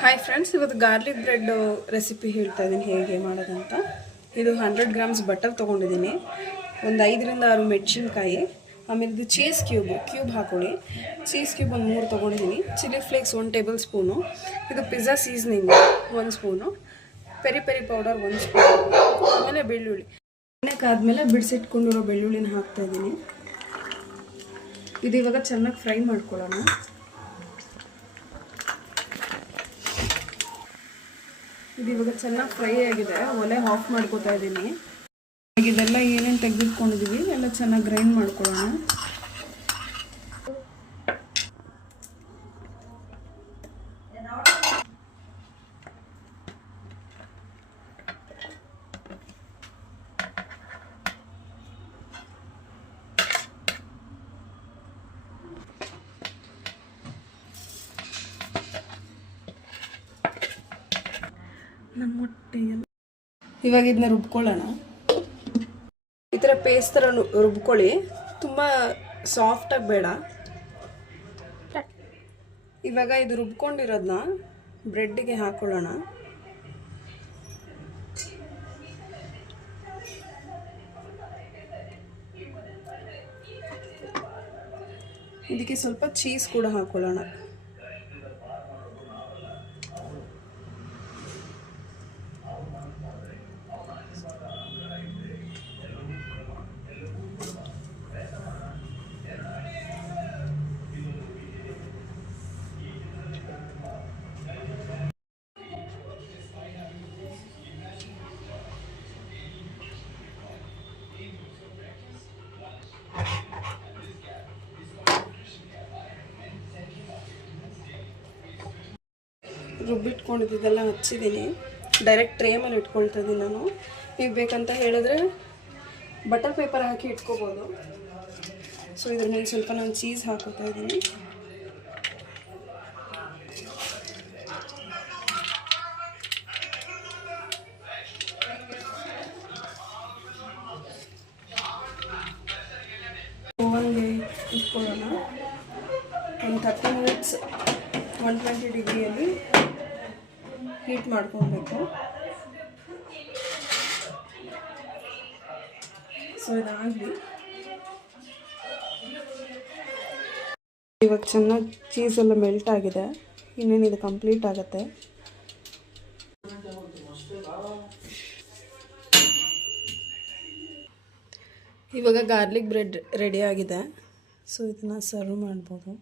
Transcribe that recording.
Hi friends, ಇವತ್ತು garlic bread recipe ಹೇಳ್ತಾ ಇದ್ದೀನಿ ಹೇಗೆ ಮಾಡೋದಂತ. ಇದು 100 ಗ್ರಾಮ್ಸ್ ಬಟರ್ ತೊಗೊಂಡಿದ್ದೀನಿ, ಒಂದು 5ರಿಂದ 6 ಮೆಣಸಿನ್ಕಾಯಿ, ಆಮೇಲೆ ಇದು ಚೀಸ್ ಕ್ಯೂಬ್ ಹಾಕೊಳ್ಳಿ. ಚೀಸ್ ಕ್ಯೂಬ್ ಒಂದು 3 ತೊಗೊಂಡಿದ್ದೀನಿ. Chilli flakes 1 tablespoon. ಇದು pizza seasoning 1 spoon. Peri peri powder 1 spoon. ಆಮೇಲೆ ಬೆಳ್ಳುಳ್ಳಿ ಎಣ್ಣೆಕಾದ್ಮೇಲೆ ಬಿಡಿಸಿಟ್ಕೊಂಡಿರೋ ಬೆಳ್ಳುಳ್ಳಿನ ಹಾಕ್ತಾಯಿದ್ದೀನಿ. ಇದು ಇವಾಗ ಚೆನ್ನಾಗಿ ಫ್ರೈ ಮಾಡ್ಕೊಳ್ಳೋಣ. ಇದು ಇವಾಗ ಚೆನ್ನಾಗಿ ಫ್ರೈ ಆಗಿದೆ. ಒಲೆ ಆಫ್ ಮಾಡ್ಕೋತಾ ಇದ್ದೀನಿ. ಇದೆಲ್ಲ ಏನೇನು ತೆಗೆದಿಟ್ಕೊಂಡಿದ್ದೀವಿ ಎಲ್ಲ ಚೆನ್ನಾಗಿ ಗ್ರೈಂಡ್ ಮಾಡ್ಕೊಳ್ಳೋಣ. ಇವಾಗ ಇದನ್ನ ರುಬ್ಕೊಳ್ಳೋಣ. ಈ ಥರ ಪೇಸ್ಟ್ ಥರ ರುಬ್ಕೊಳ್ಳಿ, ತುಂಬ ಸಾಫ್ಟಾಗಿ ಬೇಡ. ಇವಾಗ ಇದು ರುಬ್ಕೊಂಡಿರೋದನ್ನ ಬ್ರೆಡ್ಡಿಗೆ ಹಾಕೊಳ್ಳೋಣ. ಇದಕ್ಕೆ ಸ್ವಲ್ಪ ಚೀಸ್ ಕೂಡ ಹಾಕೊಳ್ಳೋಣ. ರುಬ್ಬಿಟ್ಕೊಂಡಿದ್ದೆಲ್ಲ ಹಚ್ಚಿದ್ದೀನಿ. ಡೈರೆಕ್ಟ್ ಟ್ರೇ ಮೇಲೆ ಇಟ್ಕೊಳ್ತಾ ಇದ್ದೀನಿ ನಾನು. ನೀವು ಬೇಕಂತ ಹೇಳಿದ್ರೆ ಬಟರ್ ಪೇಪರ್ ಹಾಕಿ ಇಟ್ಕೋಬೋದು. ಸೊ ಇದ್ರ ಮೇಲೆ ಸ್ವಲ್ಪ ನಾನು ಚೀಸ್ ಹಾಕೋತಾ ಇದ್ದೀನಿ. ಓವನ್ಗೆ ಇಟ್ಕೊಳ್ಳೋಣ. ಒಂದು 30 ಮಿನಿಟ್ಸ್ 120 ಡಿಗ್ರಿಯಲ್ಲಿ ಹೀಟ್ ಮಾಡ್ಕೊಳ್ಬೇಕು. ಸೊ ಇದಾಗಲಿ. ಇವಾಗ ಚೆನ್ನಾಗಿ ಚೀಸೆಲ್ಲ ಮೆಲ್ಟ್ ಆಗಿದೆ. ಇನ್ನೇನು ಇದು ಕಂಪ್ಲೀಟ್ ಆಗುತ್ತೆ. ಇವಾಗ ಗಾರ್ಲಿಕ್ ಬ್ರೆಡ್ ರೆಡಿ ಆಗಿದೆ. ಸೊ ಇದನ್ನು ಸರ್ವ್ ಮಾಡ್ಬೋದು.